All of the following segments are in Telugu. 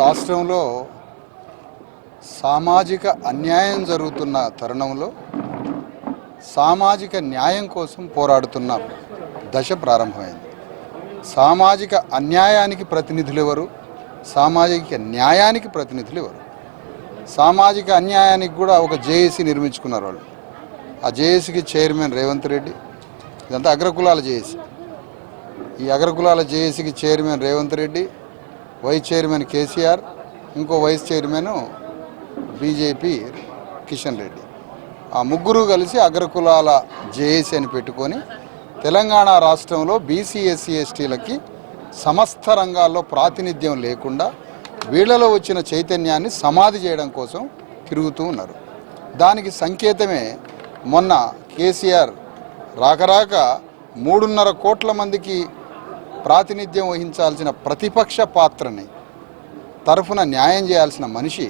రాష్ట్రంలో సామాజిక అన్యాయం జరుగుతున్న తరుణంలో సామాజిక న్యాయం కోసం పోరాడుతున్న దశ ప్రారంభమైంది. సామాజిక అన్యాయానికి ప్రతినిధులు ఎవరు, సామాజిక న్యాయానికి ప్రతినిధులు ఎవరు? సామాజిక అన్యాయానికి కూడా ఒక జేఏసీ నిర్మించుకున్నారు వాళ్ళు. ఆ జేఏసీకి చైర్మన్ రేవంత్ రెడ్డి. ఇదంతా అగ్రకులాల జేఏసీ. ఈ అగ్రకులాల జేఏసీకి chairman Revanth Reddy, vice chairman KCR, ఇంకో vice chairman BJP Kishan Reddy. ఆ ముగ్గురు కలిసి అగ్రకులాల జేఏసీ అని పెట్టుకొని తెలంగాణ రాష్ట్రంలో బీసీ ఎస్సీ ఎస్టీలకి సమస్త రంగాల్లో ప్రాతినిధ్యం లేకుండా వీళ్లలో వచ్చిన చైతన్యాన్ని సమాధి చేయడం కోసం తిరుగుతూ ఉన్నారు. దానికి సంకేతమే మొన్న కేసీఆర్ రాకరాక 3.5 కోట్ల మందికి ప్రాతినిధ్యం వహించాల్సిన ప్రతిపక్ష పాత్రని తరఫున న్యాయం చేయాల్సిన మనిషి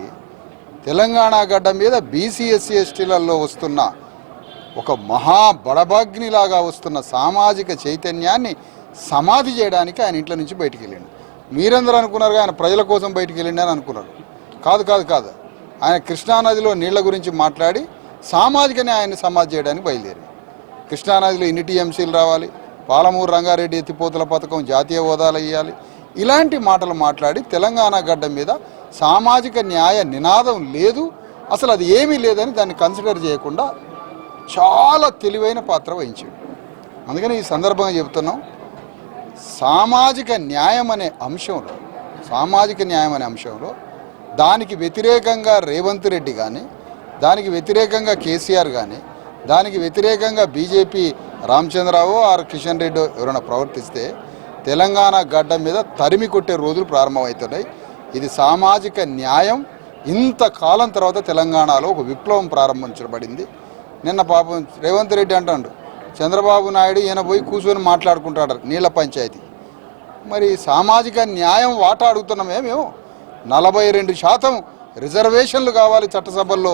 తెలంగాణ గడ్డ మీద బీసీ ఎస్సీ ఎస్టీలలో వస్తున్న ఒక మహా బడబాగ్నిలాగా వస్తున్న సామాజిక చైతన్యాన్ని సమాధి చేయడానికి ఆయన ఇంట్లో నుంచి బయటికి వెళ్ళిండు. మీరందరూ అనుకున్నారు ఆయన ప్రజల కోసం బయటికి వెళ్ళిండి అని అనుకున్నారు. కాదు కాదు కాదు ఆయన కృష్ణానదిలో నీళ్ల గురించి మాట్లాడి సామాజిక న్యాయాన్ని సమాధి చేయడానికి బయలుదేరి. కృష్ణానదిలో ఇన్ని టీఎంసీలు రావాలి, పాలమూరు రంగారెడ్డి ఎత్తిపోతల పథకం జాతీయ హోదాలు ఇవ్వాలి, ఇలాంటి మాటలు మాట్లాడి తెలంగాణ గడ్డ మీద సామాజిక న్యాయ నినాదం లేదు, అసలు అది ఏమీ లేదని దాన్ని కన్సిడర్ చేయకుండా చాలా తెలివైన పాత్ర వహించాడు. అందుకని ఈ సందర్భంగా చెబుతున్నాం, సామాజిక న్యాయం అనే అంశంలో దానికి వ్యతిరేకంగా రేవంత్ రెడ్డి కానీ, దానికి వ్యతిరేకంగా కేసీఆర్ కానీ, దానికి వ్యతిరేకంగా బీజేపీ రామచంద్రరావు ఆర్ కిషన్ రెడ్డి ఎవరైనా ప్రవర్తిస్తే తెలంగాణ గడ్డ మీద తరిమి కొట్టే రోజులు ప్రారంభమవుతున్నాయి. ఇది సామాజిక న్యాయం. ఇంతకాలం తర్వాత తెలంగాణలో ఒక విప్లవం ప్రారంభించబడింది. నిన్న పాపం రేవంత్ రెడ్డి అంటాడు, చంద్రబాబు నాయుడు ఈయన పోయి కూర్చొని మాట్లాడుకుంటాడు నీళ్ల పంచాయతీ. మరి సామాజిక న్యాయం వాటా అడుగుతున్నామే మేము. 42% రిజర్వేషన్లు కావాలి చట్టసభల్లో,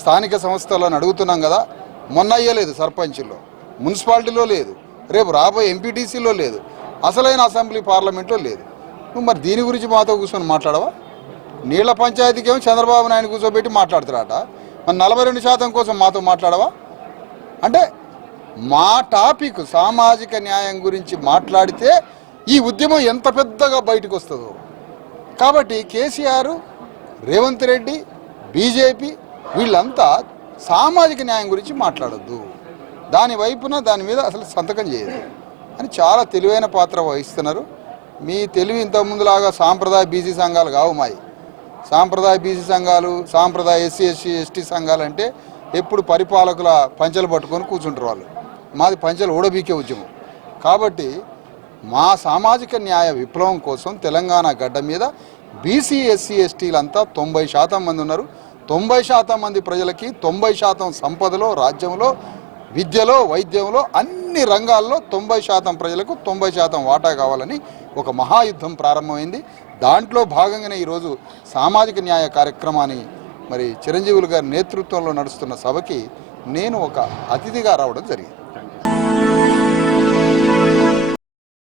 స్థానిక సంస్థలను అడుగుతున్నాం కదా. మొన్న అయ్యలేదు, సర్పంచ్లో, మున్సిపాలిటీలో లేదు, రేపు రాబోయే ఎంపీటీసీలో లేదు, అసలైన అసెంబ్లీ పార్లమెంట్లో లేదు. నువ్వు మరి దీని గురించి మాతో కూర్చొని మాట్లాడవా? నీళ్ల పంచాయతీకి ఏమో చంద్రబాబు నాయుడు కూర్చోబెట్టి మాట్లాడుతున్నారట, మరి 42% కోసం మాతో మాట్లాడవా? అంటే మా టాపిక్ సామాజిక న్యాయం గురించి మాట్లాడితే ఈ ఉద్యమం ఎంత పెద్దగా బయటకు వస్తుందో. కాబట్టి కేసీఆర్, రేవంత్ రెడ్డి, బీజేపీ వీళ్ళంతా సామాజిక న్యాయం గురించి మాట్లాడొద్దు, దాని వైపున దాని మీద అసలు సంతకం చేయదు అని చాలా తెలివైన పాత్ర వహిస్తున్నారు. మీ తెలివి ఇంతకుముందులాగా సాంప్రదాయ బీసీ సంఘాలు కావు మాయి. సాంప్రదాయ బీసీ సంఘాలు, సాంప్రదాయ ఎస్సీ సంఘాలు అంటే ఎప్పుడు పరిపాలకుల పంచెలు పట్టుకొని కూర్చుంటారు వాళ్ళు. మాది పంచెలు ఊడబీకే ఉద్యమం. కాబట్టి మా సామాజిక న్యాయ విప్లవం కోసం తెలంగాణ గడ్డ మీద బీసీ ఎస్సీ ఎస్టీలంతా 90% మంది ఉన్నారు. 90% మంది ప్రజలకి 90% సంపదలో, రాజ్యంలో, విద్యలో, వైద్యంలో, అన్ని రంగాల్లో 90% ప్రజలకు 90% వాటా కావాలని ఒక మహాయుద్ధం ప్రారంభమైంది. దాంట్లో భాగంగానే ఈరోజు సామాజిక న్యాయ కార్యక్రమాన్ని మరి చిరంజీవులు గారి నేతృత్వంలో నడుస్తున్న సభకి నేను ఒక అతిథిగా రావడం జరిగింది.